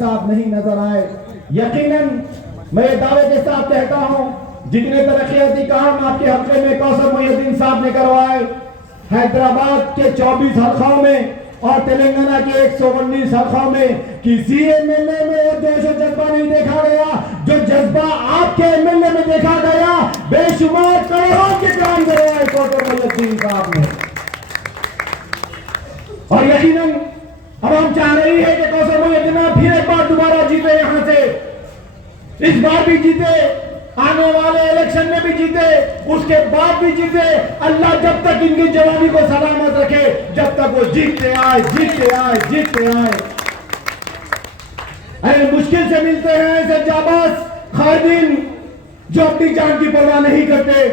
صاحب نہیں نظر آئے. یقیناً میں یہ دعوے کے ساتھ کہتا ہوں جتنے ترقیاتی کام آپ کے حلقے میں کوثر محی الدین صاحب نے کروائے، حیدرآباد کے 24 حلقوں میں اور تلنگانہ کے 119 حلقوں میں کسی ایم ایل اے میں وہ جوش و جذبہ نہیں دیکھا گیا جو جذبہ آپ کے ایم ایل اے میں دیکھا گیا. بے شمار کروڑوں کے کام کروائے کوثر محی الدین صاحب نے. اور یقیناً اب ہم چاہ رہی ہے کہ کوثر محی الدین پھر ایک بار دوبارہ جیتے، یہاں سے اس بار بھی جیتے، آنے والے الیکشن میں بھی جیتے، اس کے بعد بھی جیتے. اللہ جب تک ان کی جوانی کو سلامت رکھے، جب تک وہ جیتتے آئے جیتتے آئے جیتتے آئے. ارے مشکل سے ملتے ہیں ایسے جاباز خائدین جو اپنی جان کی پرواہ نہیں کرتے.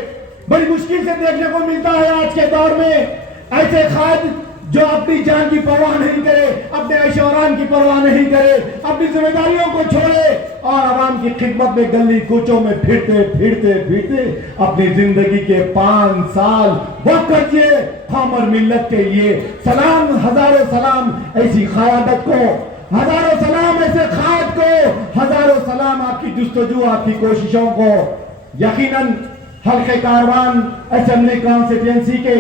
بڑی مشکل سے دیکھنے کو ملتا ہے آج کے دور میں ایسے قائد جو اپنی جان کی پرواہ نہیں کرے، اپنے عیش و آرام کی پرواہ نہیں کرے، اپنی ذمہ داریوں کو چھوڑے اور عوام کی خدمت میں گلی کوچوں میں پھرتے پھرتے پھرتے اپنی زندگی کے 5 سال وقت کر دیے قوم اور ملت کے لیے. سلام، ہزاروں سلام ایسی قیادت کو، ہزاروں سلام ایسے قائد کو، ہزاروں سلام آپ کی جستجو، آپ کی کوششوں کو. یقیناً حلقہ کاروان اسمبلی کانسٹیٹوئنسی کے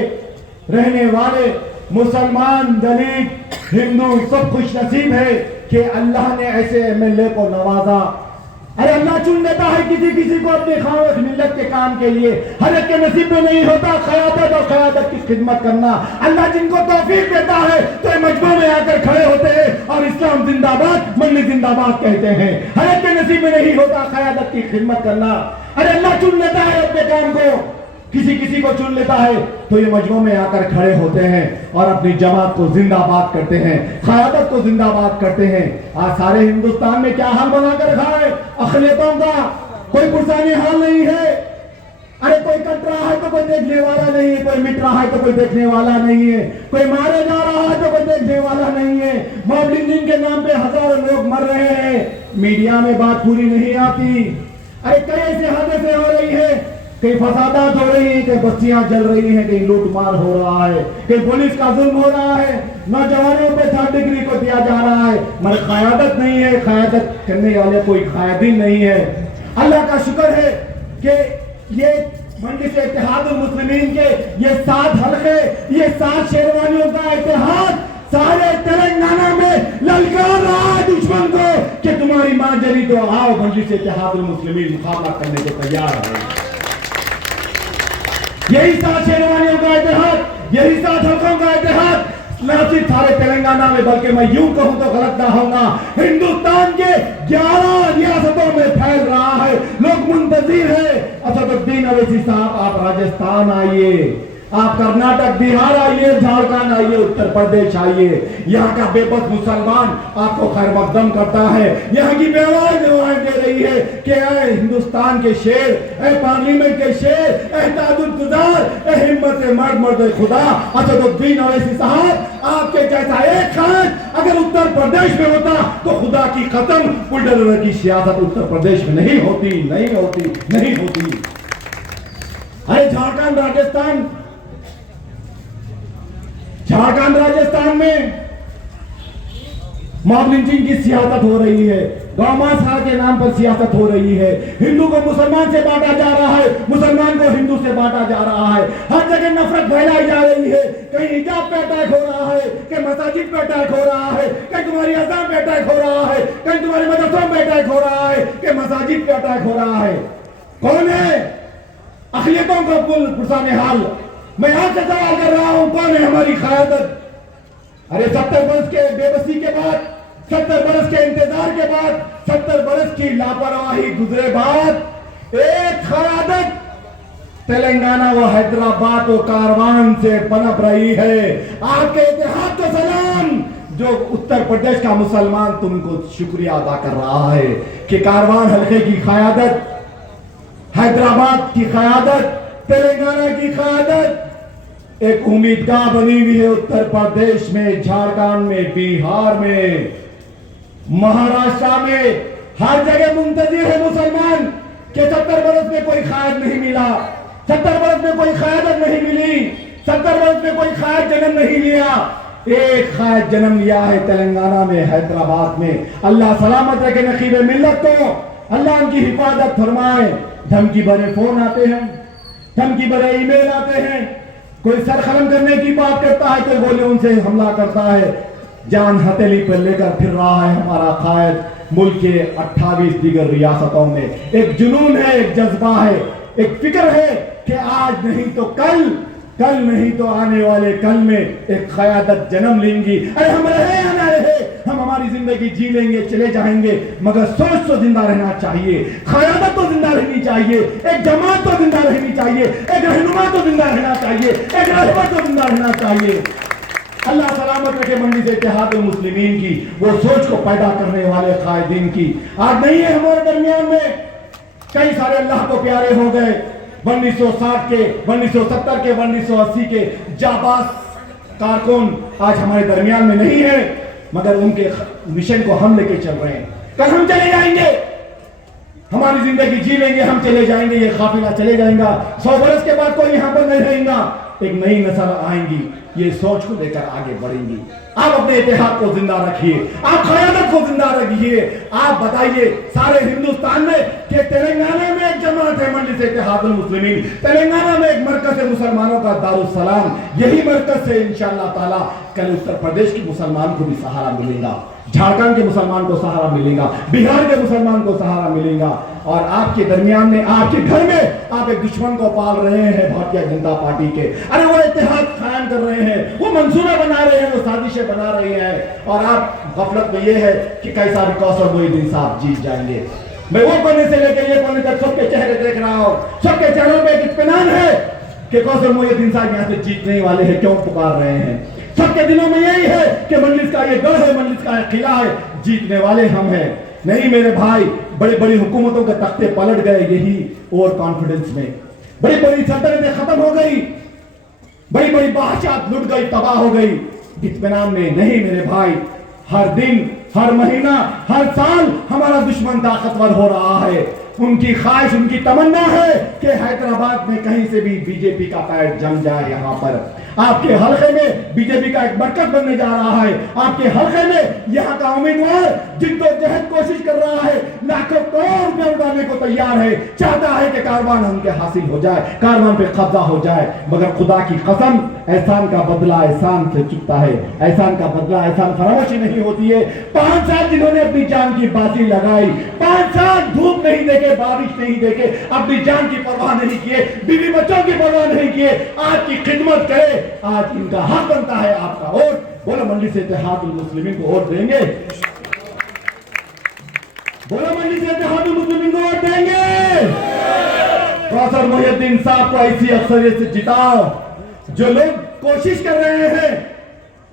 رہنے والے مسلمان، دلت، ہندو سب خوش نصیب ہے کہ اللہ نے ایسے ایم ایل اے کو نوازا. ارے اللہ چن لیتا ہے کسی کسی کو اپنے خواہ ملت کے کام کے لیے. ہر ایک کے نصیب میں نہیں ہوتا قیادت اور قیادت کی خدمت کرنا. اللہ جن کو توفیق دیتا ہے تو یہ مجمع میں آ کر کھڑے ہوتے ہیں اور اسلام زندہ باد، ملت زندہ باد کہتے ہیں. ہر ایک کے نصیب میں نہیں ہوتا قیادت کی خدمت کرنا. ارے اللہ چن لیتا ہے اپنے کام کو، کسی کسی کو چن لیتا ہے تو یہ مجمع میں آ کر کھڑے ہوتے ہیں اور اپنی جماعت کو زندہ باد کرتے ہیں، قیادت کو زندہ باد کرتے ہیں. آج سارے ہندوستان میں کیا حال بنا کر رکھا ہے اقلیتوں کا؟ کوئی پرسانی حال نہیں ہے. ارے کوئی کٹ رہا ہے تو کوئی دیکھنے والا نہیں ہے، کوئی مٹ رہا ہے تو کوئی دیکھنے والا نہیں ہے، کوئی مارے جا رہا ہے تو کوئی دیکھنے والا نہیں ہے. موب لنچنگ کے نام پہ ہزاروں لوگ مر رہے ہیں، میڈیا میں بات پوری نہیں آتی. ارے کئی ایسے حادثے ہو رہی ہیں، کئی فسادات ہو رہی ہیں، کئی بستیاں جل رہی ہیں، کئی لوٹ مار ہو رہا ہے، کئی پولیس کا ظلم ہو رہا ہے، نوجوانوں پہ 3rd ڈگری کو دیا جا رہا ہے. مگر قیادت نہیں ہے، قیادت کرنے والے کوئی قائدین نہیں ہے. اللہ کا شکر ہے کہ یہ مجلس اتحاد المسلمین کے یہ 7 حلقے، یہ 7 شیروانیوں کا اتحاد سارے تلنگانہ میں للکار رہا ہے دشمن کو کہ تمہاری ماں جلی تو آؤ مجلس اتحاد المسلمین مقابلہ کرنے کو تیار ہے. یہی 7 شیروانیوں کا اتحاد، یہی 7 حلقوں کا اتحاد نہ صرف سارے تلنگانہ میں بلکہ میں یوں کہوں تو غلط نہ ہوگا ہندوستان کے 11 ریاستوں میں پھیل رہا ہے. لوگ منتظر ہیں اسد الدین اویسی صاحب آپ راجستھان آئیے، آپ کرناٹک، بہار آئیے، جھارکھنڈ آئیے، اتر پردیش آئیے. یہاں کا بے بس مسلمان آپ کو خیر مقدم کرتا ہے. یہاں کی بیوائیں دعائیں دے رہی ہے کہ اے ہندوستان کے شیر، اے پارلیمنٹ کے شیر، اے تعدد گزار، اے ہمت مرد خدا اسد الدین اویسی صاحب، آپ کے جیسا ایک قائد اگر اتر پردیش میں ہوتا تو خدا کی قسم پلڈر کی سیاست اتر پردیش میں نہیں ہوتی، نہیں ہوتی، نہیں ہوتی. ارے جھارکھنڈ، راجستھان میں موب لنچنگ کی سیاست ہو رہی ہے، گوماس کے نام پر سیاست ہو رہی ہے. ہندو کو مسلمان سے بانٹا جا رہا ہے، مسلمان کو ہندو سے بانٹا جا رہا ہے. ہر جگہ نفرت پھیلائی جا رہی ہے. کہیں حجاب پہ اٹیک ہو رہا ہے، کہیں مساجد پہ اٹیک ہو رہا ہے، کہیں تمہاری اذان پہ اٹیک ہو رہا ہے، کہیں تمہارے مدرسوں پہ اٹیک ہو رہا ہے، کہ مساجد پہ اٹیک ہو رہا ہے. کون ہے اقلیتوں کو پرسان حال؟ میں آپ سے سوال کر رہا ہوں، کون ہے ہماری قیادت؟ ارے 70 برس کے بے بسی کے بعد، 70 برس کے انتظار کے بعد، 70 برس کی لاپرواہی گزرے بعد ایک قیادت تلنگانہ و حیدرآباد و کاروان سے پنپ رہی ہے. آپ کے اتحاد کو سلام جو اتر پردیش کا مسلمان تم کو شکریہ ادا کر رہا ہے کہ کاروان حلقے کی قیادت، حیدرآباد کی قیادت، تلنگانہ کی قیادت ایک امیدگاہ بنی ہوئی ہے. اتر پردیش میں، جھارکھنڈ میں، بہار میں، مہاراشٹر میں، ہر جگہ منتظر ہے مسلمان کہ 70 برس میں کوئی قائد نہیں ملا، 70 برس میں کوئی قیادت نہیں ملی، 70 برس میں کوئی قائد جنم نہیں لیا. ایک قائد جنم لیا ہے تلنگانہ میں، حیدرآباد میں. اللہ سلامت رکھے نقیب ملت کو، اللہ ان کی حفاظت فرمائے. دھمکی بھرے فون آتے ہیں، دھمکی بھرے ای میل آتے ہیں، کوئی سرخرم کرنے کی بات کرتا ہے، کوئی بولے ان سے حملہ کرتا ہے. جان ہتھیلی پر لے کر پھر رہا ہے ہمارا قائد ملک کے 28 دیگر ریاستوں میں. ایک جنون ہے، ایک جذبہ ہے، ایک فکر ہے کہ آج نہیں تو کل نہیں تو آنے والے کل میں ایک قیادت جنم لیں گی. ارے ہم رہے یا نہ رہے، ہم ہماری زندگی جی لیں گے، چلے جائیں گے، مگر سوچ تو زندہ رہنا چاہیے، قیادت تو زندہ رہنی چاہیے، ایک جماعت تو زندہ رہنی چاہیے، ایک رہنما تو زندہ رہنا چاہیے، ایک رہبر تو زندہ رہنا چاہیے. اللہ سلامت رکھے مجلس اتحاد المسلمین کی، وہ سوچ کو پیدا کرنے والے قائدین کی. آج نہیں ہے ہمارے درمیان میں، کئی سارے اللہ کو پیارے ہو گئے. 1960 کے، 1970 کے، 1980 کے جاباز کارکن آج ہمارے درمیان میں نہیں ہے، مگر ان کے مشن کو ہم لے کے چل رہے ہیں. کل ہم چلے جائیں گے، ہماری زندگی جی لیں گے، ہم چلے جائیں گے، یہ قافلہ چلے جائیں گا. 100 برس کے بعد کوئی یہاں پر نہیں رہیں گا، ایک نئی نسل آئیں گی، یہ سوچ کو لے کر آگے بڑھیں گی. آپ اپنے اتحاد کو زندہ رکھیے، آپ قیادت کو زندہ رکھیے. آپ بتائیے سارے ہندوستان میں کہ تلنگانہ میں ایک جماعت ہے مجلس اتحاد المسلمین، تلنگانہ میں ایک مرکز ہے مسلمانوں کا دارالسلام. یہی مرکز سے انشاءاللہ تعالی کل اتر پردیش کے مسلمان کو بھی سہارا ملے گا، جھارکھنڈ کے مسلمان کو سہارا ملے گا، بہار کے مسلمان کو سہارا ملے گا. اور آپ کے درمیان میں، آپ کے گھر میں آپ ایک دشمن کو پال رہے ہیں بھارتیہ جنتا پارٹی کے. ارے وہ اتحاد قائم کر رہے ہیں، وہ منصوبہ بنا رہے ہیں، وہ سازشیں بنا رہے ہیں، اور آپ غفلت میں یہ ہے کہ کیسا بھی کوثر محی الدین صاحب جیت جائیں گے. میں وہ کونے سے لے کے یہ کونے تک سب کے چہرے دیکھ رہا ہوں، سب کے چہروں پہ ایک اطمینان ہے کہ کوثر محی الدین صاحب یہاں سے جیتنے والے ہیں. کیوں پکار رہے ہیں؟ سب کے دلوں میں یہی ہے کہ مجلس کا یہ گڑھ ہے، مجلس کا یہ قلعہ ہے، جیتنے والے ہم ہیں. نہیں میرے بھائی، بڑی بڑی حکومتوں کے تختے پلٹ گئے یہی اوور کانفیڈنس میں، بڑی بڑی سلطنتیں ختم ہو گئی، بڑی بڑی بادشاہت لٹ گئی، تباہ ہو گئی، اطمینان میں نہیں میرے بھائی. ہر دن، ہر مہینہ، ہر سال ہمارا دشمن طاقتور ہو رہا ہے. ان کی خواہش، ان کی تمنا ہے کہ حیدرآباد میں کہیں سے بھی بی جے پی کا پیر جم جائے. یہاں پر آپ کے حلقے میں بی جے پی کا ایک مرکز بننے جا رہا ہے. آپ کے حلقے میں یہاں کا امیدوار جدوجہد کوشش کر رہا ہے، لاکھوں کروڑ روپے اڑانے کو تیار ہے، چاہتا ہے کہ کاروان ہم کے حاصل ہو جائے، کاروان پہ قبضہ ہو جائے. مگر خدا کی قسم، احسان کا بدلہ احسان سے چکتا ہے، احسان کا بدلہ احسان فراموشی نہیں ہوتی ہے. 5 سال جنہوں نے اپنی جان کی بازی لگائی، 5 سال دھوپ نہیں دیکھے، بارش نہیں دیکھے، اپنی جان کی پرواہ نہیں کیے، بیوی بچوں کی پرواہ نہیں کیے، آج کی خدمت کرے. آج ان کا حق بنتا ہے آپ کا ووٹ. بولو مجلس اتحاد المسلمین کو ووٹ دیں گے؟ بولو مجلس اتحاد المسلمین کو ووٹ دیں گے؟ کوثر محی الدین صاحب کو ایسی اکثریت سے جتاؤ. جو لوگ کوشش کر رہے ہیں،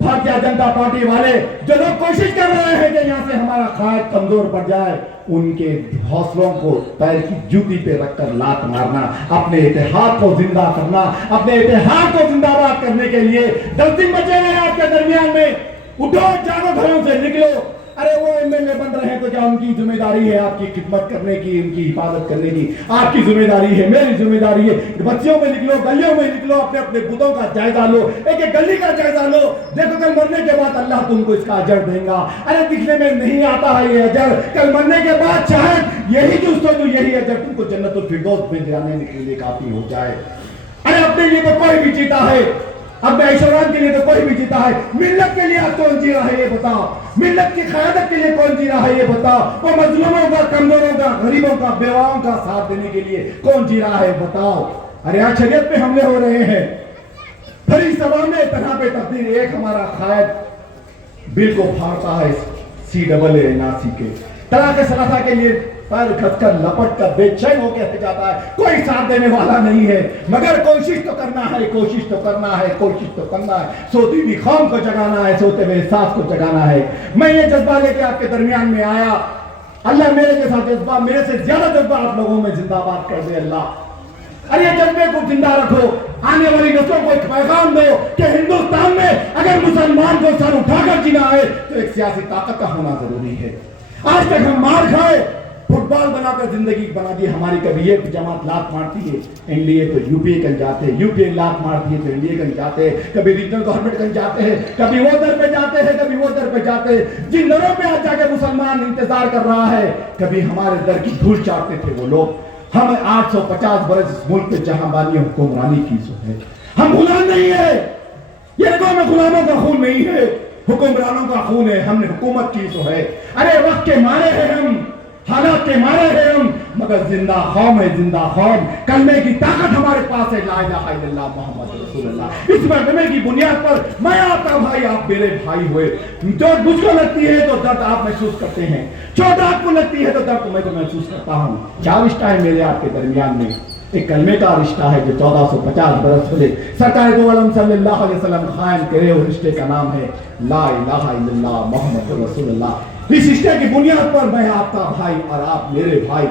بھارتیہ جنتا پارٹی والے جو لوگ کوشش کر رہے ہیں کہ یہاں سے ہمارا قائد کمزور پڑ جائے، ان کے حوصلوں کو پیر کی جوتی پہ رکھ کر لات مارنا، اپنے اتحاد کو زندہ کرنا، اپنے اتحاد کو زندہ باد کرنے کے لیے 10 دن بچے ہیں آپ کے درمیان میں. اٹھو، جاگو، گھروں سے نکلو. ارے وہ ایم ایل اے بن رہے ہیں تو کیا ان کی ذمہ داری ہے آپ کی خدمت کرنے کی، ان کی حفاظت کرنے کی؟ آپ کی ذمہ داری ہے، میری ذمہ داری ہے. بچیوں میں نکلو، گلیوں میں نکلو، اپنے اپنے بتوں کا جائزہ لو، ایک ایک گلی کا جائزہ لو. دیکھو کل مرنے کے بعد اللہ تم کو اس کا اجر دے گا. ارے دکھنے میں نہیں آتا ہے یہ اجر، کل مرنے کے بعد شاید یہی جستجو، یہی اجر تم کو جنت الفردوس میں جانے کے لیے کافی ہو جائے. ارے اپنے لیے تو کوئی بھی جیتا ہے، اب ایشوران کے لیے تو کوئی بھی جیتا ہے، ملت کے لیے کون جی رہا ہے یہ بتاؤ؟ ملت کی قیادت کے لیے کون جی رہا ہے یہ بتاؤ؟ وہ مظلوموں کا، کمزوروں کا، غریبوں کا، بیواؤں کا ساتھ دینے کے لیے کون جی رہا ہے بتاؤ؟ ارے آج شریعت پہ حملے ہو رہے ہیں، بھری سبا میں طرح پہ تقدیر. ایک ہمارا قائد بل کو پھاڑتا ہے CAA NRC کے طلاق ثلاثہ کے لیے پیر کھس کر لپٹ کر بے چین ہو کے جاتا ہے. کوئی ساتھ دینے والا نہیں ہے، مگر کوشش تو کرنا ہے، کوشش تو کرنا ہے، کوشش تو کرنا ہے. سوتی ہوئی قوم کو جگانا ہے، سوتے ہوئے احساس کو جگانا ہے. میں یہ جذبہ لے کے آپ کے درمیان میں آیا. اللہ میرے جیسا جذبہ، میرے سے زیادہ جذبہ آپ لوگوں میں زندہ باد کر دے اللہ. ارے جذبے کو زندہ رکھو، آنے والی نسلوں کو ایک پیغام دو کہ ہندوستان میں اگر مسلمان کو سر اٹھا کر جینا ہے تو ایک سیاسی طاقت کا ہونا ضروری ہے. آج تک ہم مار کھائے، فٹ بال بنا کر زندگی بنا دی ہماری. کبھی یہ جماعت لات مارتی ہے این ڈی اے تو یو پی اے کہیں جاتے ہیں, یو پی اے لات مارتی ہے تو این ڈی اے کہیں جاتے ہیں, کبھی ریجنل گورنمنٹ کہیں جاتے ہیں, کبھی وہ در پہ جاتے ہیں, کبھی وہ در پہ جاتے ہیں. جن دروں پہ آج جا کے مسلمان انتظار کر رہا ہے, کبھی ہمارے در کی دھول چاٹتے تھے وہ لوگ. ہم 850 برس اس ملک پہ جہاں بانی حکمرانی کی سو ہے. ہم غلام نہیں ہے, یہ رگوں میں غلاموں کا خون نہیں ہے, حکمرانوں کا خون ہے. ہم نے حکومت کی سو ہے. ارے وقت کے مارے ہیں ہم, حالات کے مارے ہیں ہم, مگر زندہ قوم ہے, زندہ قوم. کلمے کی طاقت ہمارے پاس ہے, لا الہ الا اللہ محمد رسول اللہ. اس مقدمے کی بنیاد پر میں آپ کا بھائی, آپ میرے بھائی ہوئے. چوٹ مجھ کو لگتی ہے تو درد آپ محسوس کرتے ہیں, چوٹ آپ کو لگتی ہے تو درد میں تو محسوس کرتا ہوں. کیا رشتہ ہے میرے آپ کے درمیان میں؟ ایک کلمے کا رشتہ ہے جو 1450 برس پہلے سرکار دو عالم صلی اللہ علیہ وسلم قائم کرے. اس رشتے کا نام ہے لا الہ الا اللہ محمد رسول اللہ. اس رشتے کی بنیاد پر میں آپ کا بھائی اور آپ میرے بھائی,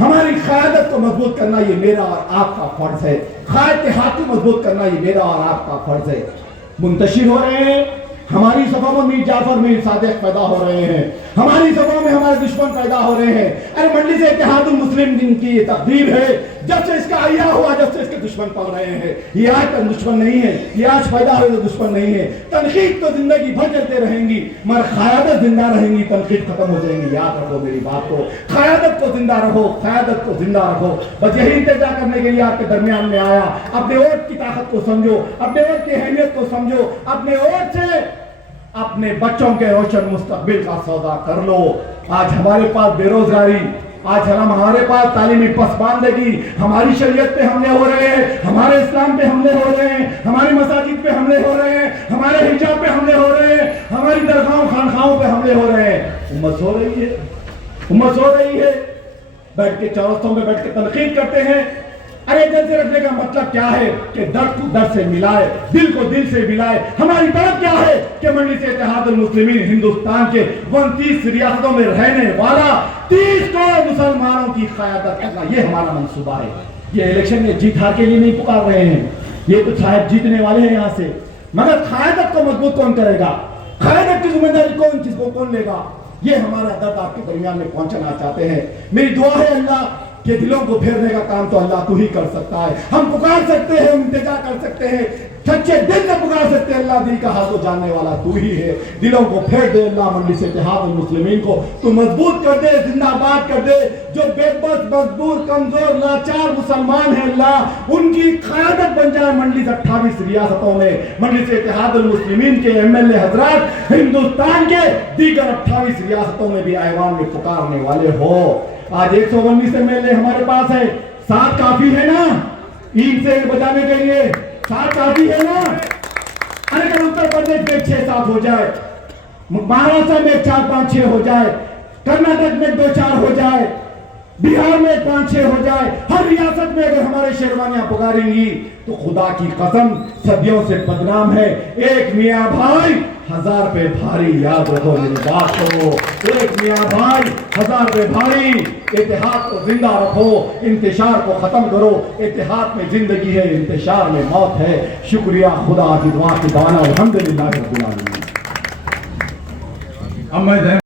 ہماری قیادت کو مضبوط کرنا یہ میرا اور آپ کا فرض ہے. قائد کے ہاتھ کو مضبوط کرنا یہ میرا اور آپ کا فرض ہے. منتشر ہو رہے ہیں ہماری صفوں میں میر جعفر میر صادق پیدا ہو رہے ہیں, ہماری صفوں میں ہمارے دشمن پیدا ہو رہے ہیں. ارے منڈی سے اتحاد المسلم جن کی یہ تقدیر ہے, جب سے اس کا عیہ ہوا جب سے اس کے دشمن پڑ رہے ہیں. یہ آج تک دشمن نہیں ہے, یہ آج پیدا ہوئے تو دشمن نہیں ہے. تنقید تو زندگی بھر چلتے رہیں گی مگر قیادت زندہ رہیں گی, تنقید ختم ہو جائیں گی. یاد رکھو میری بات کو, قیادت کو زندہ رکھو, قیادت کو زندہ رکھو. بس یہی انتظار کرنے کے لیے آپ کے درمیان میں آیا. اپنے ووٹ کی طاقت کو سمجھو, اپنے ووٹ کی اہمیت کو سمجھو, اپنے ووٹ سے اپنے بچوں کے روشن مستقبل کا سودا کر لو. آج ہمارے پاس بے روزگاری, آج ہمارے پاس تعلیمی پسماندگی, ہماری شریعت پہ حملے ہو رہے ہیں, ہمارے اسلام پہ حملے ہو رہے ہیں, ہماری مساجد پہ حملے ہو رہے ہیں, ہمارے حجاب پہ حملے ہو رہے ہیں, ہماری درگاہوں خانقاہوں پہ حملے ہو رہے ہیں. امت سو رہی ہے, امت سو رہی ہے. بیٹھ کے چوراستوں میں بیٹھ کے تنقید کرتے ہیں. ارے دل سے رکھنے کا مطلب کیا ہے کہ درد کو درد سے ملائے, دل کو دل سے ملائے. ہماری طرف کیا ہے کہ منڈی سے اتحاد المسلمین ہندوستان کے 29 ریاستوں میں رہنے والا 30 کروڑ مسلمانوں کی قیادت کرنا, یہ ہمارا منصوبہ ہے. یہ الیکشن میں جیت ہار کے لیے نہیں پکار رہے ہیں, یہ تو صاحب جیتنے والے ہیں یہاں سے, مگر قیادت کو مضبوط کون کرے گا, قیادت کی ذمہ داری کون چیز کو کون لے گا, یہ ہمارا درد آپ کے درمیان میں پہنچنا چاہتے ہیں. میری دعا ہے اللہ کہ دلوں کو پھیرنے کا کام تو اللہ تو ہی کر سکتا ہے. ہم پکار سکتے ہیں, انتظار کر سکتے ہیں, سچے دل سے پکار سکتے ہیں. اللہ دل کا حال کو جاننے والا تو ہی ہے. دلوں کو پھیر دے اللہ, منڈی سے اتحاد المسلمین کو تو مضبوط کر دے, زندہ باد کر دے. جو بے بس, مجبور, کمزور, لاچار مسلمان ہیں اللہ ان کی قیادت بن جائے منڈی سے 28 ریاستوں میں. منڈی سے اتحاد المسلمین کے ایم ایل اے حضرات ہندوستان کے دیگر 28 ریاستوں میں بھی ایوان میں پکارنے والے ہو. آج 119 ایم ایل اے ہمارے پاس ہے, 7 کافی ہے نا عید سے بچانے کے لیے, 7 کافی ہے نا. ارے اگر اتر پردیش میں 6-7 ہو جائے, مہاراشٹر میں 4-5-6 ہو جائے, کرناٹک میں 2-4 ہو جائے, بہار میں 5-6 ہو جائے, ہر ریاست میں اگر ہمارے شیروانیاں پکاریں گی تو خدا کی قسم صدیوں سے بدنام ہے. ایک میاں بھائی 1000 پہ بھاری, یاد رکھو میری بات کو, ایک میاں بھائی 1000 پہ بھاری. اتحاد کو زندہ رکھو, انتشار کو ختم کرو. اتحاد میں زندگی ہے, انتشار میں موت ہے. شکریہ, خدا کی دعا کی دانا, الحمدللہ رب العالمین.